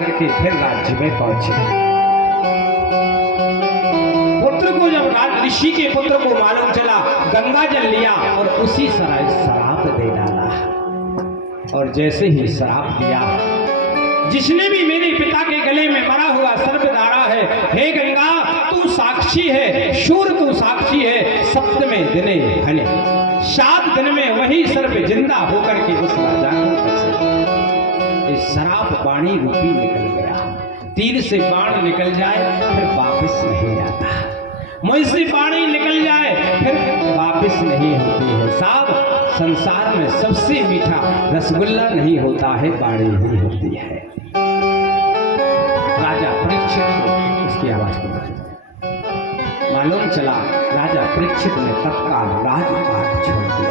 करके फिर राज्य में पहुंचे। पुत्र को जब राज ऋषि के पुत्र को मालूम चला, गंगा जल लिया और उसी सराय शराब दे डाला। और जैसे ही शराब दिया, जिसने भी मेरे पिता के गले में मरा हुआ सर्प डाला है, हे गंगा तू साक्षी है, शूर तू साक्षी है, सप्तमें दिने घने 7 दिन में वही सर्प जिंदा होकर के उस राजा को फंसे। इस शराब बाणी रूपी निकल गया। तीर से बाण निकल जाए फिर वापस नहीं आता, मुंह से बाणी निकल जाए फिर वापस नहीं होती है। साहब, संसार में सबसे मीठा रसगुल्ला नहीं होता है, बाणी ही होती है। राजा परीक्षित को उसकी आवाज को मालूम चला। राजा परीक्षित ने तत्काल राजपाट छोड़ दिया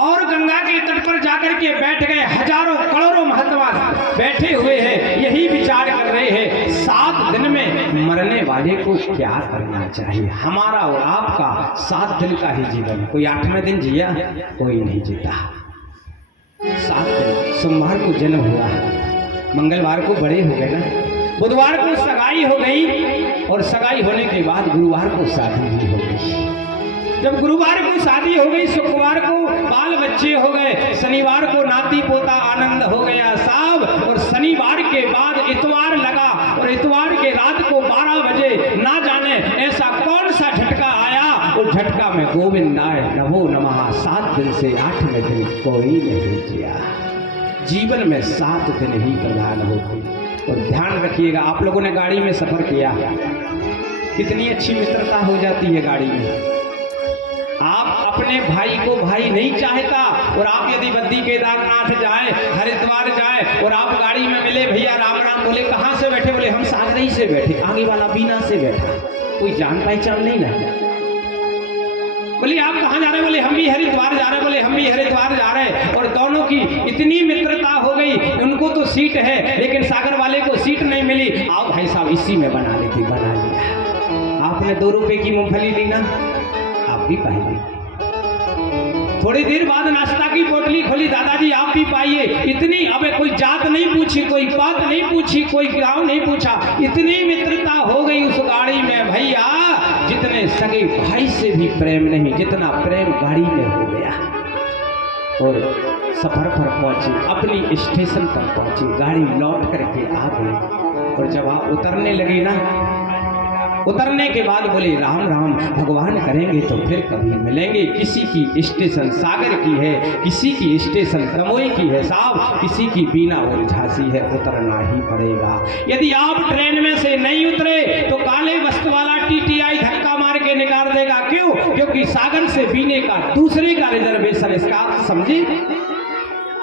और गंगा के तट पर जाकर के बैठ गए। हजारों करोड़ों महात्मा बैठे हुए हैं, यही विचार कर रहे हैं 7 दिन में मरने वाले को क्या करना चाहिए। हमारा और आपका 7 दिन का ही जीवन, कोई 8वें दिन जिया, कोई नहीं जीता। 7 दिन, सोमवार को जन्म हुआ है, मंगलवार को बड़े हो गए ना, बुधवार को सगाई हो गई और सगाई होने के बाद गुरुवार को शादी भी हो गई। जब गुरुवार को शादी हो गई, शुक्रवार को बाल बच्चे हो गए, शनिवार को नाती पोता आनंद हो गया साहब। और शनिवार के बाद इतवार लगा और इतवार के रात को 12 बजे ना जाने ऐसा कौन सा झटका आया, उस झटका में गोविंदाय नमो नमः 7 दिन से 8वें दिन कोई नहीं जिया। जीवन में 7 दिन ही प्रधान होते। और ध्यान रखिएगा, आप लोगों ने गाड़ी में सफर किया, कितनी अच्छी मित्रता हो जाती है गाड़ी में। आप अपने भाई को भाई नहीं चाहता और आप यदि बद्री केदारनाथ जाए, हरिद्वार जाए और आप गाड़ी में मिले, भैया राम राम, बोले कहाँ से बैठे, बोले हम सागरई से बैठे, आगे वाला बीना से बैठा, कोई जान पहचान नहीं ना। बोले आप कहाँ जा रहे, बोले हम भी हरिद्वार जा रहे, बोले हम भी हरिद्वार जा रहे। और दोनों की इतनी मित्रता हो गई, उनको तो सीट है लेकिन सागर वाले को सीट नहीं मिली। आओ भाई साहब इसी में बना लेती, बना लिया। आपने 2 रुपए की मूंगफली ली ना, आप भी पाइए। थोड़ी देर बाद नाश्ता की बोतली खोली, दादाजी आप भी पाइए। इतनी, अबे कोई जात नहीं पूछी, कोई बात नहीं पूछी, कोई गांव नहीं पूछा, इतनी मित्रता हो गई उस गाड़ी में भैया, जितने सगे भाई से भी प्रेम नहीं, जितना प्रेम गाड़ी में हो गया। और सफर पर पहुंची, अपनी स्टेशन पर पहुंची, गाड़ी लौट करके आ गई। और जब आप उतरने लगी ना, उतरने के बाद बोले राम राम, भगवान करेंगे तो फिर कभी मिलेंगे। किसी की स्टेशन सागर की है, किसी की स्टेशन दमोई की है साहब, किसी की बीना और झांसी है, उतरना ही पड़ेगा। यदि आप ट्रेन में से नहीं उतरे तो काले वस्त्र वाला टीटीआई धक्का मार के निकाल देगा। क्यों? क्योंकि सागर से बीने का दूसरे का रिजर्वेशन, इसका समझे,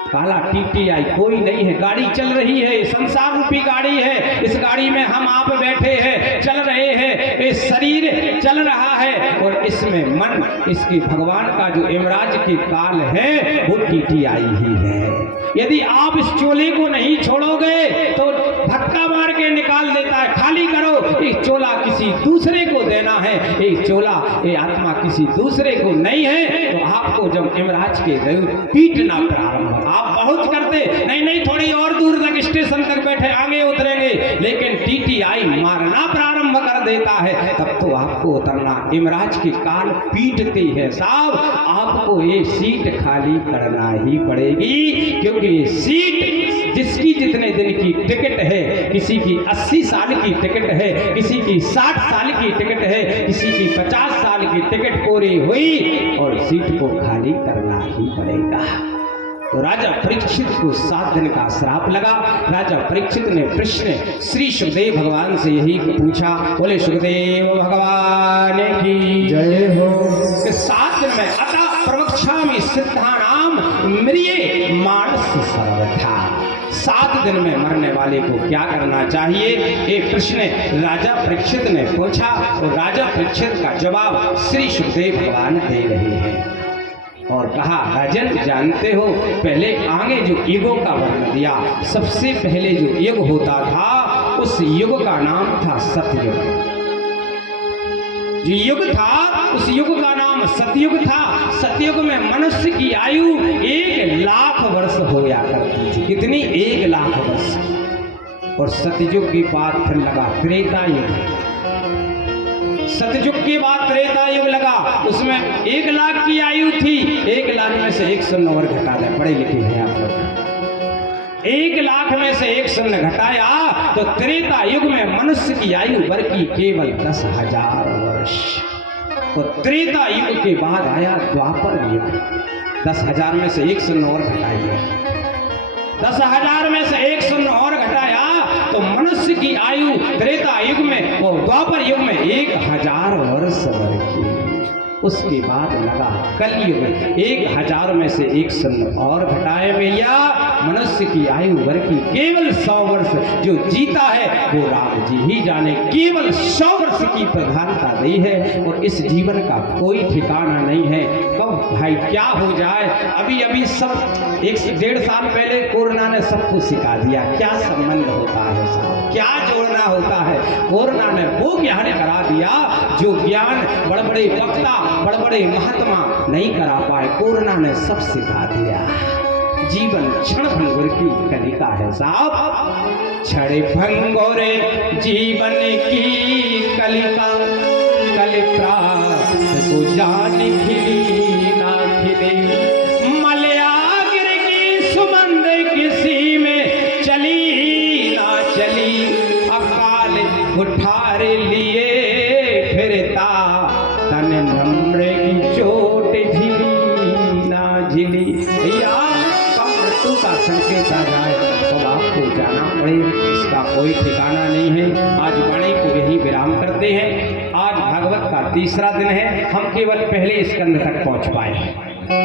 काला टीटीआई कोई नहीं है। गाड़ी चल रही है, संसार रूपी गाड़ी है, इस गाड़ी में हम आप बैठे हैं, चल रहे हैं, ये शरीर चल रहा है और इसमें मन, इसकी भगवान का जो यमराज के काल है वो टीटीआई ही है। यदि आप इस चोले को नहीं छोड़ोगे तो धक्का मार के निकाल देता है। खाली करो, ये चोला किसी दूसरे को देना है, ये चोला, ये आत्मा किसी दूसरे को नहीं है। तो आपको जब यमराज के पीटना प्रारंभ, आप बहुत करते नहीं नहीं, थोड़ी और दूर तक स्टेशन तक बैठे, आगे उतरेंगे, लेकिन टीटीआई मारना प्रारंभ कर देता है, तब तो आपको उतरना। यमराज की काल पीटती है साहब, आपको ये सीट खाली करना ही पड़ेगी। क्योंकि ये सीट जिसकी जितने दिन की टिकट है, किसी की 80 साल की टिकट है, किसी की 60 साल की टिकट है, किसी की 50 साल की टिकट पूरी हुई और सीट को खाली करना ही पड़ेगा। तो राजा परीक्षित को 7 दिन का श्राप लगा। राजा परीक्षित ने प्रश्न श्री सुखदेव भगवान से यही पूछा, बोले सुखदेव भगवान की जय हो। 7 दिन में अतः प्रवक्ष्यामि सिद्धानाम म्रिये मानस सर्वथा। 7 दिन में मरने वाले को क्या करना चाहिए, एक प्रश्न राजा परीक्षित ने पूछा और राजा परीक्षित का जवाब श्री सुखदेव भगवान दे रहे हैं। और कहा, राजन जानते हो, पहले आगे जो युगों का वर्णन दिया, सबसे पहले जो युग होता था उस युग का नाम था सतयुग। जो युग था उस युग का नाम नाम सतयुग था। सतयुग में मनुष्य की आयु 1,00,000 वर्ष होया करती थी। कितनी? 1,00,000 वर्ष। और सतयुग के बाद फिर लगा त्रेता युग। सतयुग के बाद त्रेता युग लगा, उसमें 1,00,000 की आयु थी। 1,00,000 में से 1 शून्य और घटा दें, पढ़े लिखे हैं आप लोग। 1,00,000 में से 1 शून्य घटाया तो त्रेता युग में मनुष्य की आयु बढ़ी केवल 10,000 वर्ष। तो त्रेता युग के बाद आया द्वापर युग। 10,000 में से 1 शून्य और घटाइए, 10,000 में से 1 शून्य और घटाया तो मनुष्य की आयु त्रेता युग में और द्वापर युग में 1,000 वर्ष बढ़ी। उसके बाद लगा कलयुग। 1,000 में से 1 शून्य और घटाए भैया, मनुष्य की आयु बढ़ी केवल 100 वर्ष। जो जीता है वो राम जी ही जाने, केवल 100 वर्ष की प्रधानता दी है और इस जीवन का कोई ठिकाना नहीं है। कब भाई क्या हो जाए। अभी अभी सब 1-1.5 साल पहले कोरोना ने सबको सिखा दिया क्या संबंध होता है साहब, क्या जोड़ना होता है। कोरोना ने वो ज्ञान करा दिया जो ज्ञान बड़े बड़े वक्ता, बड़े बड़े महात्मा नहीं करा पाए। कोरोना ने सब सिखा दिया। जीवन क्षण भंगुर की कलिका है साहब, क्षण भंगुर जीवन की कलिका, कल प्रात को जान खिली ना खिले, मलयागिर की सुमंद किसी में चली ना चली, अकाल उठार लिए फिरता तन नम्र की चोट झिली ना झिली। भैया कब मृत्यु का संकेत आ जाए तो आपको जाना पड़े, इसका कोई ठिकाना नहीं है। आज वाणी को यही विराम करते हैं। आज भागवत का 3रा दिन है, हम केवल पहले स्कंद तक पहुंच पाए।